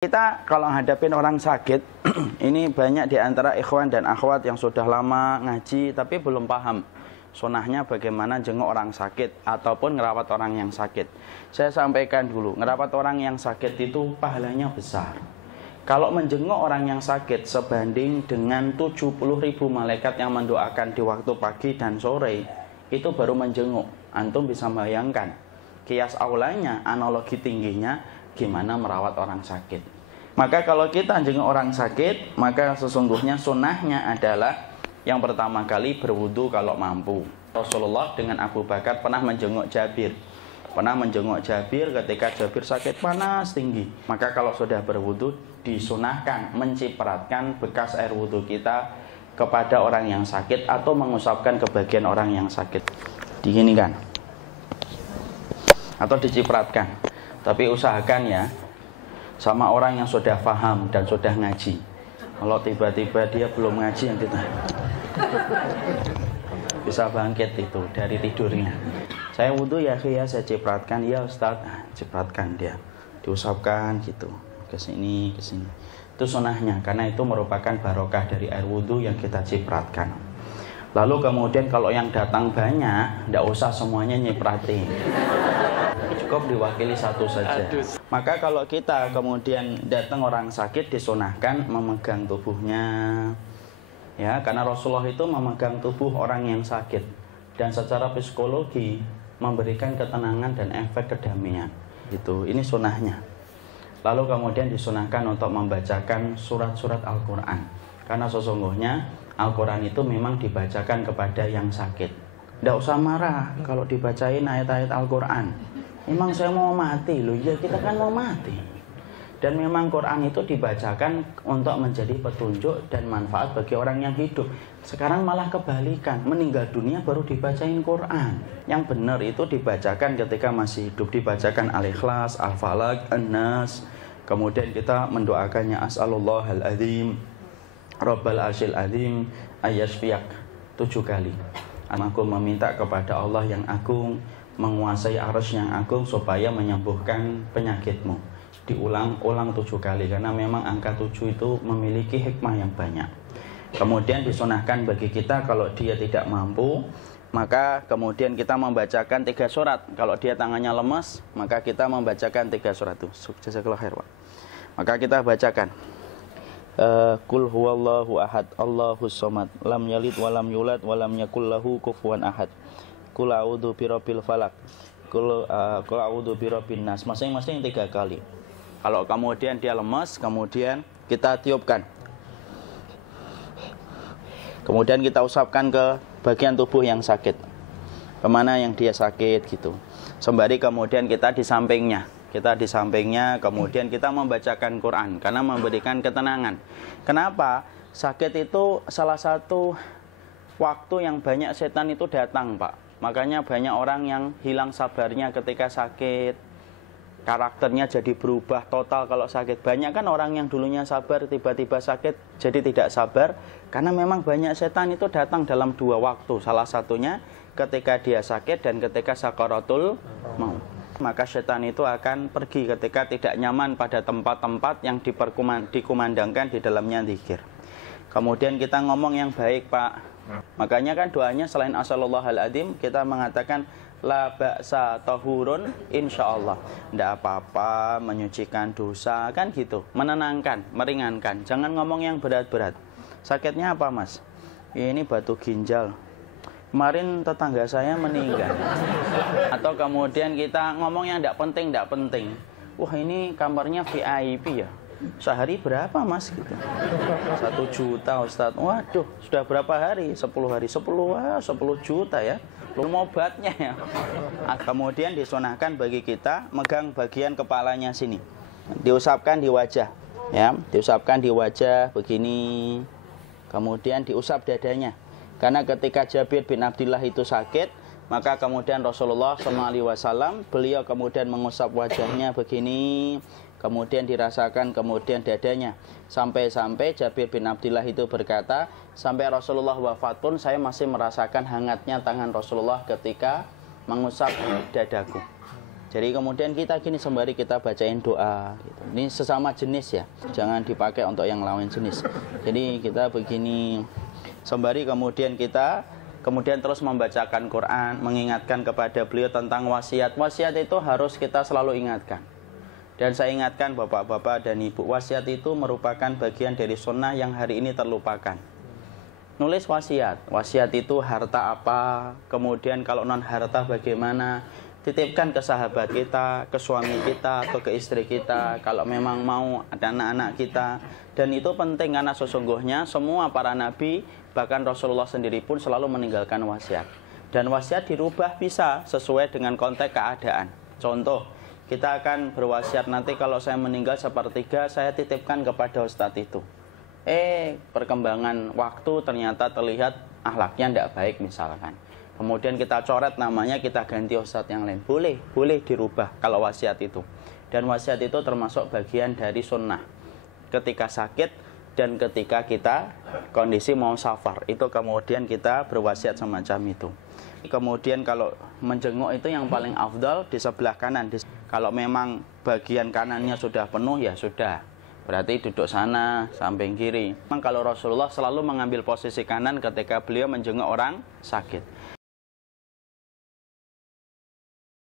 Kita kalau hadapin orang sakit, ini banyak di antara ikhwan dan akhwat yang sudah lama ngaji tapi belum paham sunahnya bagaimana jenguk orang sakit ataupun ngerawat orang yang sakit. Saya sampaikan dulu, ngerawat orang yang sakit itu pahalanya besar. Kalau menjenguk orang yang sakit sebanding dengan 70.000 malaikat yang mendoakan di waktu pagi dan sore, itu baru menjenguk. Antum bisa bayangkan, kias aulanya, analogi tingginya, gimana merawat orang sakit. Maka kalau kita jenguk orang sakit, maka sesungguhnya sunnahnya adalah yang pertama kali berwudu kalau mampu. Rasulullah dengan Abu Bakar pernah menjenguk Jabir. Pernah menjenguk Jabir ketika Jabir sakit panas tinggi. Maka kalau sudah berwudu, disunahkan mencipratkan bekas air wudu kita kepada orang yang sakit atau mengusapkan ke bagian orang yang sakit. Diginikan atau dicipratkan. Tapi usahakan ya sama orang yang sudah paham dan sudah ngaji. Kalau tiba-tiba dia belum ngaji, nanti bisa bangkit itu dari tidurnya. Saya wudhu ya saya cipratkan, ya Ustaz, cipratkan dia, diusapkan gitu ke sini ke sini. Itu sunahnya karena itu merupakan barokah dari air wudhu yang kita cipratkan. Lalu kemudian kalau yang datang banyak, tidak usah semuanya nyipratin, cukup diwakili satu saja. Maka kalau kita kemudian datang orang sakit, disunahkan memegang tubuhnya, ya, karena Rasulullah itu memegang tubuh orang yang sakit dan secara psikologi memberikan ketenangan dan efek kedamaian. Gitu, ini sunahnya. Lalu kemudian disunahkan untuk membacakan surat-surat Al-Quran, karena sesungguhnya Al-Quran itu memang dibacakan kepada yang sakit. Tidak usah marah kalau dibacain ayat-ayat Al-Quran. Memang saya mau mati loh, ya kita kan mau mati. Dan memang Quran itu dibacakan untuk menjadi petunjuk dan manfaat bagi orang yang hidup. Sekarang malah kebalikan, meninggal dunia baru dibacain Quran. Yang benar itu dibacakan ketika masih hidup, dibacakan Al-Ikhlas, Al-Falaq, An-Nas. Kemudian kita mendoakannya As'alullahal Azim, Rabbal Arsyil Azim, Ayyashfiyak 7 kali. Aku meminta kepada Allah yang agung, menguasai arsy yang agung supaya menyembuhkan penyakitmu. Diulang-ulang 7 kali karena memang angka 7 itu memiliki hikmah yang banyak. Kemudian disunahkan bagi kita kalau dia tidak mampu, maka kemudian kita membacakan 3 surat. Kalau dia tangannya lemas, maka kita membacakan 3 surat itu. Jazakallahu khair, Pak. Maka kita bacakan Qul huwallahu ahad, Allahus somad, lam yalid walam yulad walam yakul lahu kufuwan ahad. Qul a'udzu birabbil falaq, Qul a'udzu birabbin nas. Masing-masing 3 kali. Kalau kemudian dia lemas, kemudian kita tiupkan. Kemudian kita usapkan ke bagian tubuh yang sakit. Kemana yang dia sakit gitu. Sembari kemudian kita di sampingnya. Kemudian kita membacakan Quran karena memberikan ketenangan. Kenapa? Sakit itu salah satu waktu yang banyak setan itu datang, Pak. Makanya banyak orang yang hilang sabarnya ketika sakit. Karakternya jadi berubah total kalau sakit. Banyak kan orang yang dulunya sabar tiba-tiba sakit jadi tidak sabar. Karena memang banyak setan itu datang dalam 2 waktu. Salah satunya ketika dia sakit dan ketika sakaratul maut. Maka setan itu akan pergi ketika tidak nyaman pada tempat-tempat yang dikumandangkan di dalamnya zikir. Kemudian kita ngomong yang baik, Pak. Makanya kan doanya selain As'alullahal Azim, kita mengatakan la ba'sa tahurun insyaallah. Tidak apa-apa, menyucikan dosa, kan gitu. Menenangkan, meringankan. Jangan ngomong yang berat-berat. Sakitnya apa, Mas? Ini batu ginjal. Kemarin tetangga saya meninggal. Atau kemudian kita ngomong yang tidak penting. Wah, ini kamarnya VIP ya. Sehari berapa, Mas? Gitu. 1 juta, Ustaz. Waduh, sudah berapa hari? 10 hari. 10 juta ya. Belum obatnya ya. Nah, kemudian disunahkan bagi kita megang bagian kepalanya sini. Diusapkan di wajah. Ya, diusapkan di wajah begini. Kemudian diusap dadanya. Karena ketika Jabir bin Abdillah itu sakit, maka kemudian Rasulullah SAW, beliau kemudian mengusap wajahnya begini, kemudian dirasakan kemudian dadanya. Sampai-sampai Jabir bin Abdillah itu berkata, sampai Rasulullah wafat pun saya masih merasakan hangatnya tangan Rasulullah ketika mengusap dadaku. Jadi kemudian kita gini sembari kita bacain doa gitu. Ini sesama jenis ya, jangan dipakai untuk yang lawan jenis. Jadi kita begini sembari kemudian kita terus membacakan Quran, mengingatkan kepada beliau tentang wasiat. Wasiat itu harus kita selalu ingatkan. Dan saya ingatkan bapak-bapak dan ibu, wasiat itu merupakan bagian dari sunnah yang hari ini terlupakan. Nulis wasiat, wasiat itu harta apa, kemudian kalau non harta bagaimana, titipkan ke sahabat kita, ke suami kita, atau ke istri kita, kalau memang mau ada anak-anak kita. Dan itu penting karena sesungguhnya semua para nabi, bahkan Rasulullah sendiri pun selalu meninggalkan wasiat. Dan wasiat dirubah bisa sesuai dengan konteks keadaan. Contoh, kita akan berwasiat nanti kalau saya meninggal sepertiga, saya titipkan kepada ustadz itu. Perkembangan waktu ternyata terlihat akhlaknya tidak baik misalkan. Kemudian kita coret namanya, kita ganti ustadz yang lain. Boleh dirubah kalau wasiat itu. Dan wasiat itu termasuk bagian dari sunnah. Ketika sakit dan ketika kita kondisi mau safar, itu kemudian kita berwasiat semacam itu. Kemudian kalau menjenguk itu yang paling afdal di sebelah kanan. Kalau memang bagian kanannya sudah penuh ya sudah. Berarti duduk sana, samping kiri. Memang kalau Rasulullah selalu mengambil posisi kanan ketika beliau menjenguk orang sakit.